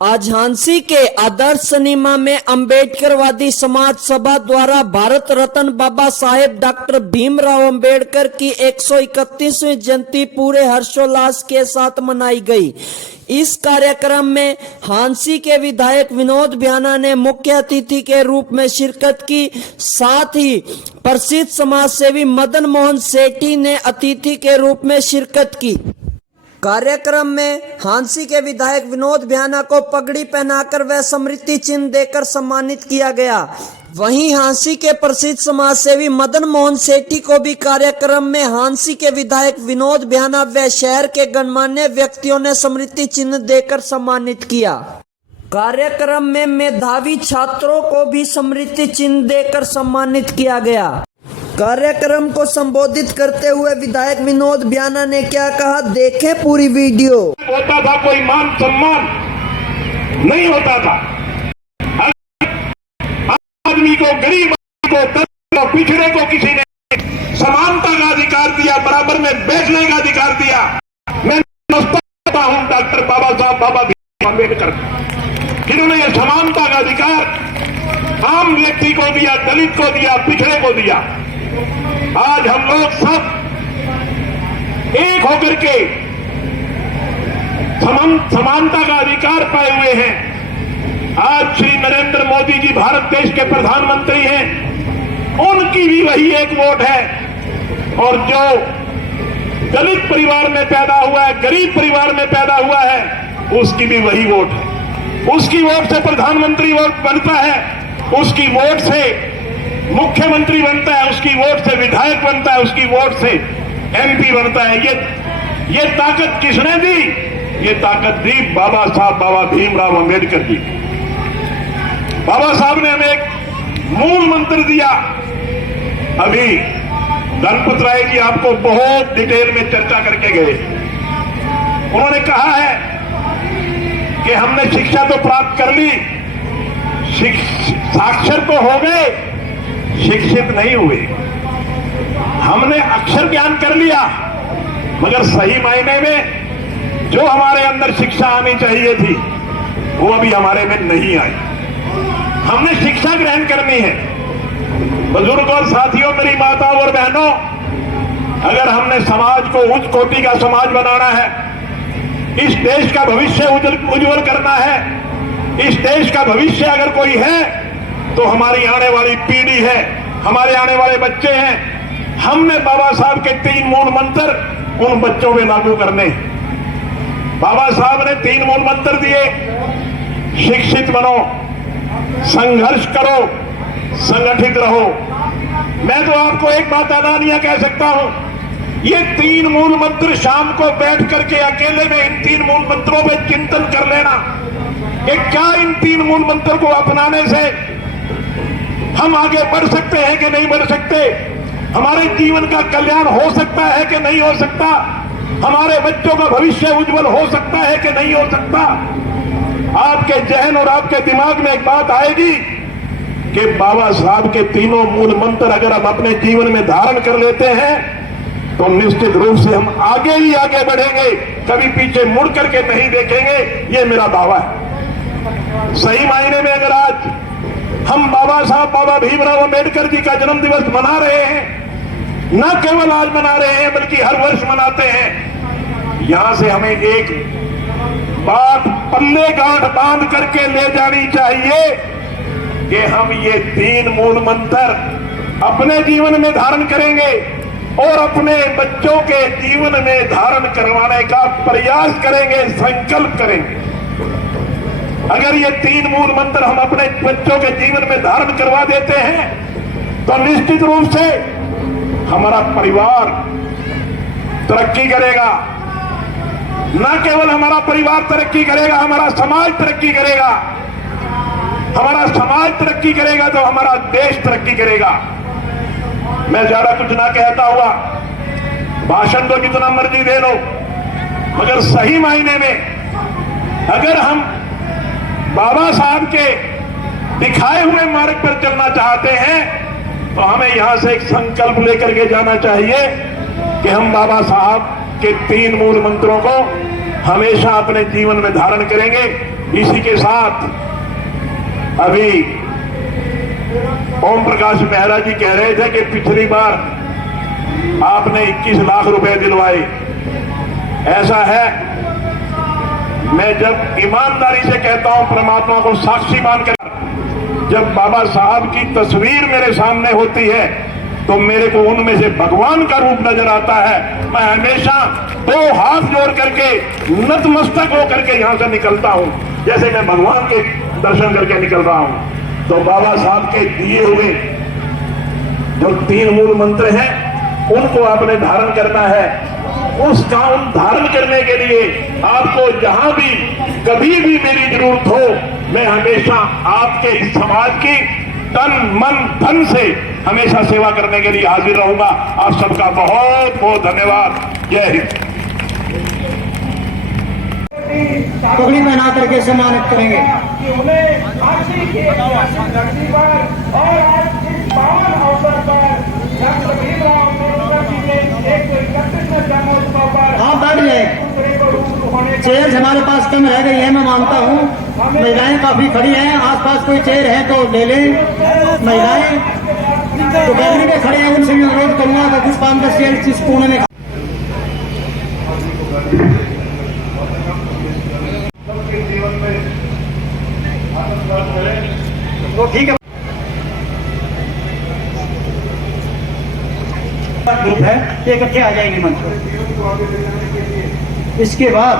आज झांसी के आदर्श सिनेमा में अंबेडकरवादी समाज सभा द्वारा भारत रत्न बाबा साहेब डॉक्टर भीमराव अंबेडकर की 131वीं जयंती पूरे हर्षोल्लास के साथ मनाई गई। इस कार्यक्रम में झांसी के विधायक विनोद बियाना ने मुख्य अतिथि के रूप में शिरकत की। साथ ही प्रसिद्ध समाजसेवी मदन मोहन सेठी ने अतिथि के रूप में शिरकत की। कार्यक्रम में झांसी के विधायक विनोद बियाना को पगड़ी पहनाकर व स्मृति चिन्ह देकर सम्मानित किया गया। वहीं झांसी के प्रसिद्ध समाजसेवी मदन मोहन सेठी को भी कार्यक्रम में झांसी के विधायक विनोद बियाना व शहर के गणमान्य व्यक्तियों ने स्मृति चिन्ह देकर सम्मानित किया। कार्यक्रम में मेधावी छात्रों को भी स्मृति चिन्ह देकर सम्मानित किया गया। कार्यक्रम को संबोधित करते हुए विधायक विनोद बियाना ने क्या कहा, देखें पूरी वीडियो। होता था कोई मान सम्मान नहीं होता था। आदमी को, गरीब को, दलित को, पिछड़े को किसी ने समानता का अधिकार दिया, बराबर में बैठने का अधिकार दिया। मैं समझता हूं डॉक्टर बाबा साहब बाबा भीमराव अम्बेडकर जिन्होंने यह समानता का अधिकार आम व्यक्ति को दिया, दलित को दिया, पिछड़े को दिया। आज हम लोग सब एक होकर के समानता का अधिकार पाए हुए हैं। आज श्री नरेंद्र मोदी जी भारत देश के प्रधानमंत्री हैं, उनकी भी वही एक वोट है। और जो दलित परिवार में पैदा हुआ है, गरीब परिवार में पैदा हुआ है, उसकी भी वही वोट है। उसकी वोट से प्रधानमंत्री वोट बनता है, उसकी वोट से मुख्यमंत्री बनता है, उसकी वोट से विधायक बनता है, उसकी वोट से एमपी बनता है। ये ताकत किसने दी? ये ताकत दी बाबा साहब बाबा भीमराव अम्बेडकर जी। बाबा साहब ने हमें एक मूल मंत्र दिया। अभी गणपत राय जी आपको बहुत डिटेल में चर्चा करके गए। उन्होंने कहा है कि हमने शिक्षा तो प्राप्त कर ली, साक्षर तो हो गए, शिक्षित नहीं हुए। हमने अक्षर ज्ञान कर लिया, मगर सही मायने में जो हमारे अंदर शिक्षा आनी चाहिए थी वो अभी हमारे में नहीं आई। हमने शिक्षा ग्रहण करनी है। बुजुर्ग और साथियों, मेरी माताओं और बहनों, अगर हमने समाज को उच्च कोटि का समाज बनाना है, इस देश का भविष्य उज्जवल करना है, इस देश का भविष्य अगर कोई है तो हमारी आने वाली पीढ़ी है, हमारे आने वाले बच्चे हैं। हमने बाबा साहब के 3 मूल मंत्र उन बच्चों में लागू करने। बाबा साहब ने 3 मूल मंत्र दिए, शिक्षित बनो, संघर्ष करो, संगठित रहो। मैं तो आपको एक बात ऐलानिया कह सकता हूं, ये 3 मूल मंत्र शाम को बैठ करके अकेले में इन 3 मूल मंत्रों में चिंतन कर लेना कि क्या इन 3 मूल मंत्र को अपनाने से हम आगे बढ़ सकते हैं कि नहीं बढ़ सकते, हमारे जीवन का कल्याण हो सकता है कि नहीं हो सकता, हमारे बच्चों का भविष्य उज्जवल हो सकता है कि नहीं हो सकता। आपके जहन और आपके दिमाग में एक बात आएगी कि बाबा साहब के 3 मूल मंत्र अगर हम अपने जीवन में धारण कर लेते हैं तो निश्चित रूप से हम आगे ही आगे बढ़ेंगे, कभी पीछे मुड़ करके नहीं देखेंगे। ये मेरा दावा है। सही मायने में अगर आज हम बाबा साहब बाबा भीमराव अम्बेडकर जी का जन्म दिवस मना रहे हैं, न केवल आज मना रहे हैं बल्कि हर वर्ष मनाते हैं, यहां से हमें एक बात पल्ले गांठ बांध करके ले जानी चाहिए कि हम ये 3 मूल मंत्र अपने जीवन में धारण करेंगे और अपने बच्चों के जीवन में धारण करवाने का प्रयास करेंगे, संकल्प करेंगे। अगर ये 3 मूल मंत्र हम अपने बच्चों के जीवन में धारण करवा देते हैं तो निश्चित रूप से हमारा परिवार तरक्की करेगा। न केवल हमारा परिवार तरक्की करेगा, हमारा समाज तरक्की करेगा। हमारा समाज तरक्की करेगा तो हमारा देश तरक्की करेगा। मैं ज्यादा कुछ ना कहता हुआ, भाषण तो जितना मर्जी दे लो, मगर सही मायने में अगर हम बाबा साहब के दिखाए हुए मार्ग पर चलना चाहते हैं तो हमें यहां से एक संकल्प लेकर के जाना चाहिए कि हम बाबा साहब के 3 मूल मंत्रों को हमेशा अपने जीवन में धारण करेंगे इसी के साथ अभी ओम प्रकाश मेहरा जी कह रहे थे कि पिछली बार आपने 21 लाख रुपए दिलवाए। ऐसा है, मैं जब ईमानदारी से कहता हूं, परमात्मा को साक्षी मानकर, जब बाबा साहब की तस्वीर मेरे सामने होती है तो मेरे को उनमें से भगवान का रूप नजर आता है। मैं हमेशा 2 हाथ जोड़ करके नतमस्तक होकर के यहां से निकलता हूं, जैसे मैं भगवान के दर्शन करके निकल रहा हूं। तो बाबा साहब के दिए हुए जो 3 मूल मंत्र हैं उनको आपने धारण करना है। उसका उन धारण करने के लिए आपको जहां भी कभी भी मेरी जरूरत हो, मैं हमेशा आपके इस समाज की तन मन धन से हमेशा सेवा करने के लिए हाजिर रहूंगा। आप सबका बहुत बहुत धन्यवाद। जय हिंद। पगड़ी पहना करके सम्मानित करेंगे। आप बैठ जाए। चेयर हमारे पास कम रह गई है, मैं मानता हूँ। महिलाएं काफी खड़ी हैं, आसपास कोई चेयर है तो ले लें। महिलाएं तो गैलरी में खड़े हैं, उनसे भी अनुरोध करूंगा कि कुछ 5-10 चेयर इस कोने में। तो ठीक है, ग्रुप है, इकट्ठे आ जाएंगे मंच पर। इसके बाद